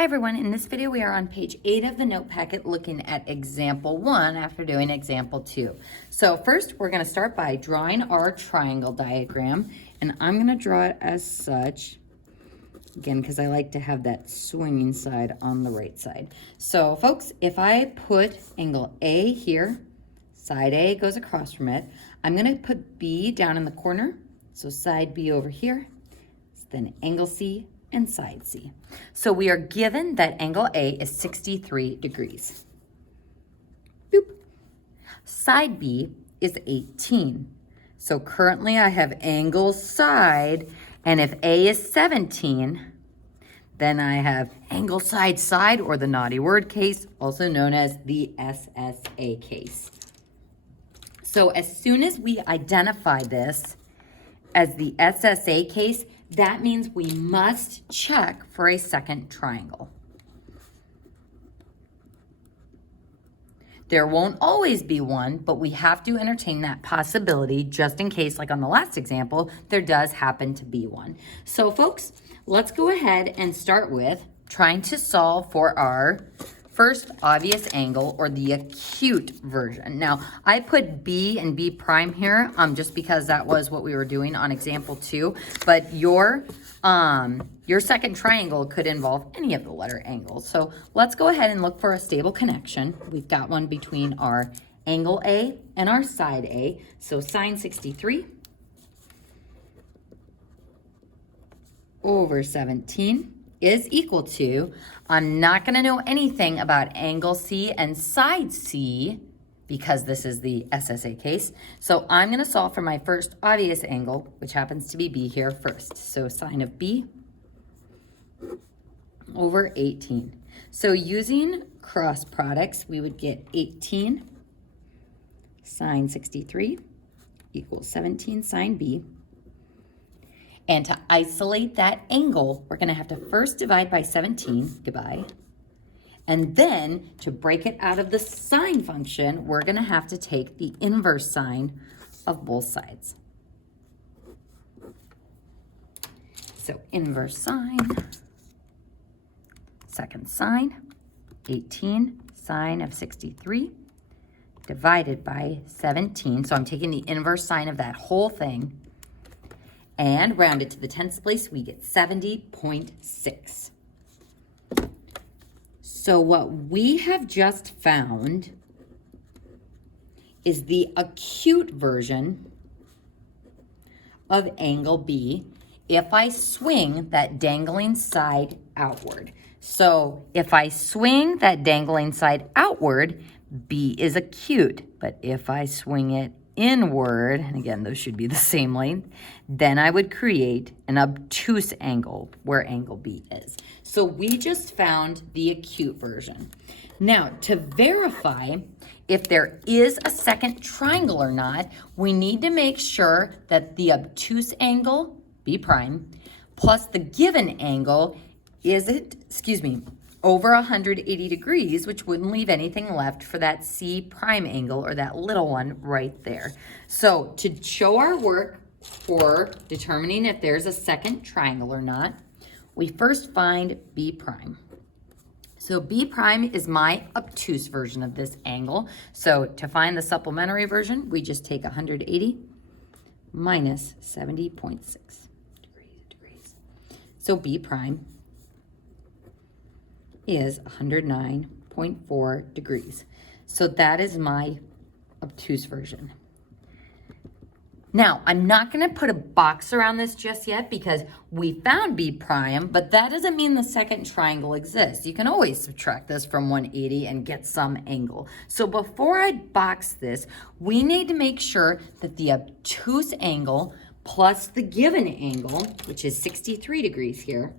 Hi everyone, in this video we are on page 8 of the note packet looking at example 1 after doing example 2. So first we're going to start by drawing our triangle diagram, and I'm going to draw it as such, again because I like to have that swinging side on the right side. So folks, if I put angle A here, side A goes across from it, I'm going to put B down in the corner, so side B over here, then angle C and side C. So we are given that angle A is 63 degrees. Boop. Side B is 18. So currently I have angle side, and if A is 17, then I have angle side side, or the naughty word case, also known as the SSA case. So as soon as we identify this as the SSA case, that means we must check for a second triangle. There won't always be one, but we have to entertain that possibility just in case, like on the last example, there does happen to be one. So folks, let's go ahead and start with trying to solve for our first obvious angle, or the acute version. Now, I put B and B prime here just because that was what we were doing on example 2, but your second triangle could involve any of the letter angles. So let's go ahead and look for a stable connection. We've got one between our angle A and our side A. So sine 63 over 17 is equal to, I'm not going to know anything about angle C and side C because this is the SSA case. So I'm going to solve for my first obvious angle, which happens to be B here first. So sine of B over 18. So using cross products, we would get 18 sine 63 equals 17 sine B. And to isolate that angle, we're going to have to first divide by 17, goodbye. And then to break it out of the sine function, we're going to have to take the inverse sine of both sides. So inverse sine, second sine, 18 sine of 63 divided by 17. So I'm taking the inverse sine of that whole thing, and round it to the tenths place, we get 70.6. So what we have just found is the acute version of angle B if I swing that dangling side outward. So if I swing that dangling side outward, B is acute. But if I swing it inward, and again, those should be the same length, then I would create an obtuse angle where angle B is. So we just found the acute version. Now, to verify if there is a second triangle or not, we need to make sure that the obtuse angle, B prime, plus the given angle over 180 degrees, which wouldn't leave anything left for that C prime angle, or that little one right there. So to show our work for determining if there's a second triangle or not, we first find B prime. So B prime is my obtuse version of this angle. So to find the supplementary version, we just take 180 minus 70.6 degrees. So B prime is 109.4 degrees. So that is my obtuse version. Now, I'm not going to put a box around this just yet because we found B prime, but that doesn't mean the second triangle exists. You can always subtract this from 180 and get some angle. So before I box this, we need to make sure that the obtuse angle plus the given angle, which is 63 degrees here,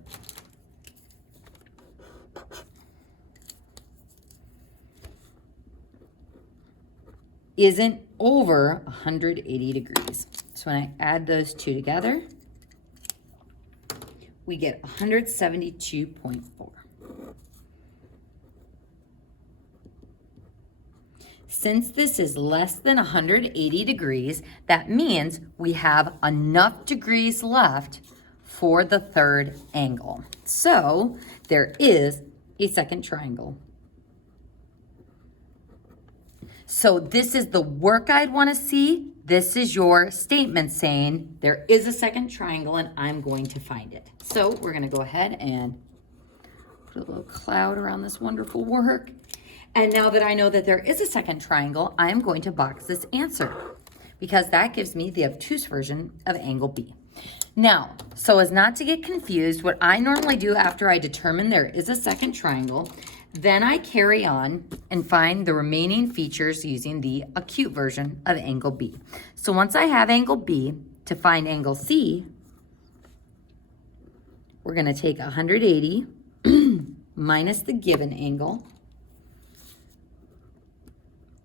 isn't over 180 degrees. So when I add those two together, we get 172.4. Since this is less than 180 degrees, that means we have enough degrees left for the third angle. So there is a second triangle. So this is the work I'd want to see. This is your statement saying there is a second triangle and I'm going to find it. So we're going to go ahead and put a little cloud around this wonderful work. And now that I know that there is a second triangle, I'm going to box this answer because that gives me the obtuse version of angle B. Now, so as not to get confused, what I normally do after I determine there is a second triangle, then I carry on and find the remaining features using the acute version of angle B. So once I have angle B, to find angle C, we're going to take 180 minus the given angle,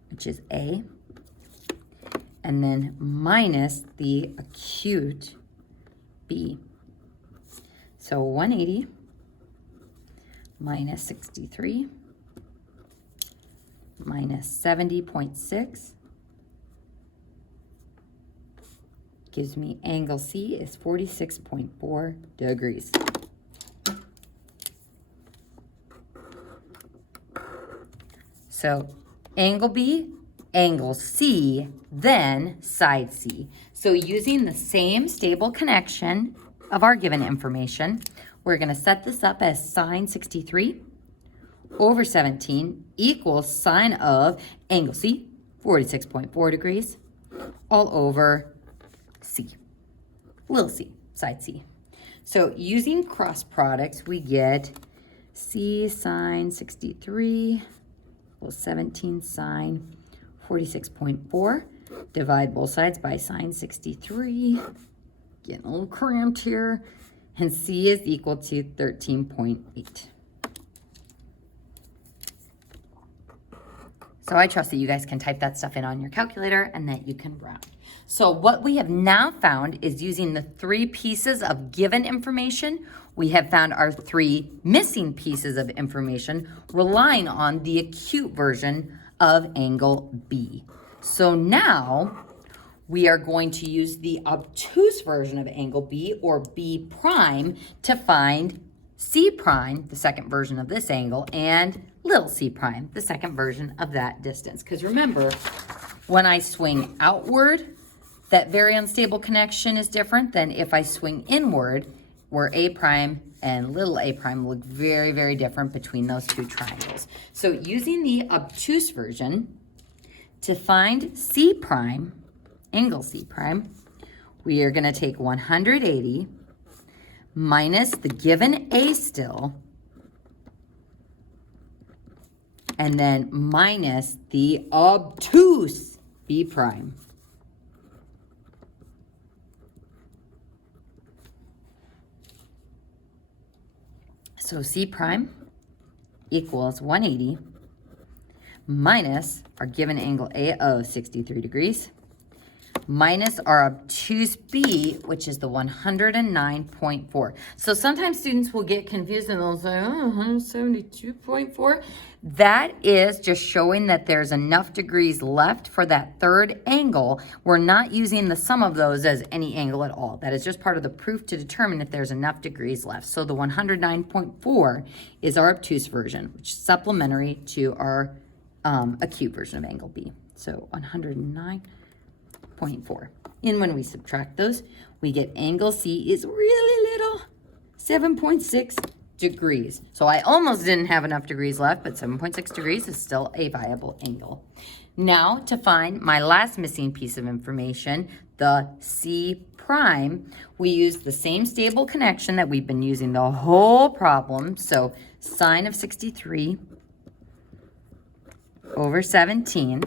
which is A, and then minus the acute B. So 180 minus 63 minus 70.6 gives me angle C is 46.4 degrees. So angle B, angle C, then side C. So using the same stable connection of our given information, we're going to set this up as sine 63 over 17 equals sine of angle C, 46.4 degrees, all over C, little c, side C. So using cross products, we get C sine 63 equals 17 sine 46.4. Divide both sides by sine 63. Getting a little cramped here. And C is equal to 13.8. So I trust that you guys can type that stuff in on your calculator and that you can round. So what we have now found is using the 3 pieces of given information, we have found our 3 missing pieces of information relying on the acute version of angle B. So now we are going to use the obtuse version of angle B, or B prime, to find C prime, the second version of this angle, and little c prime, the second version of that distance. Because remember, when I swing outward, that very unstable connection is different than if I swing inward, where A prime and little a prime look very, very different between those 2 triangles. So using the obtuse version to find C prime, angle C prime, we are going to take 180 minus the given A still, and then minus the obtuse B prime. So C prime equals 180 minus our given angle A of 63 degrees, minus our obtuse B, which is the 109.4. So sometimes students will get confused and they'll say, oh, 172.4. That is just showing that there's enough degrees left for that third angle. We're not using the sum of those as any angle at all. That is just part of the proof to determine if there's enough degrees left. So the 109.4 is our obtuse version, which is supplementary to our acute version of angle B. So 109.4. And when we subtract those, we get angle C is really little, 7.6 degrees. So I almost didn't have enough degrees left, but 7.6 degrees is still a viable angle. Now to find my last missing piece of information, the C prime, we use the same stable connection that we've been using the whole problem. So sine of 63 over 17.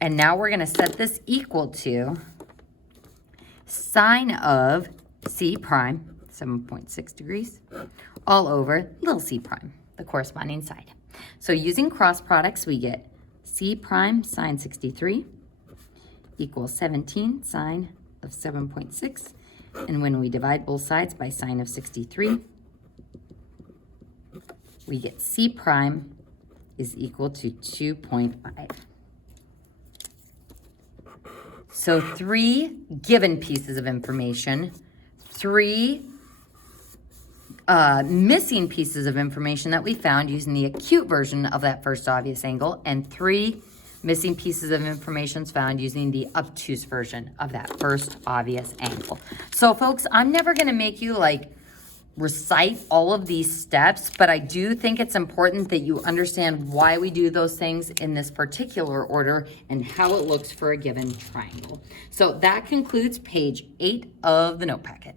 And now we're going to set this equal to sine of C prime, 7.6 degrees, all over little c prime, the corresponding side. So using cross products, we get C prime sine 63 equals 17 sine of 7.6. And when we divide both sides by sine of 63, we get C prime is equal to 2.5. So 3 given pieces of information, 3 missing pieces of information that we found using the acute version of that first obvious angle, and 3 missing pieces of information found using the obtuse version of that first obvious angle. So folks, I'm never gonna make you like recite all of these steps, but I do think it's important that you understand why we do those things in this particular order and how it looks for a given triangle. So that concludes page 8 of the note packet.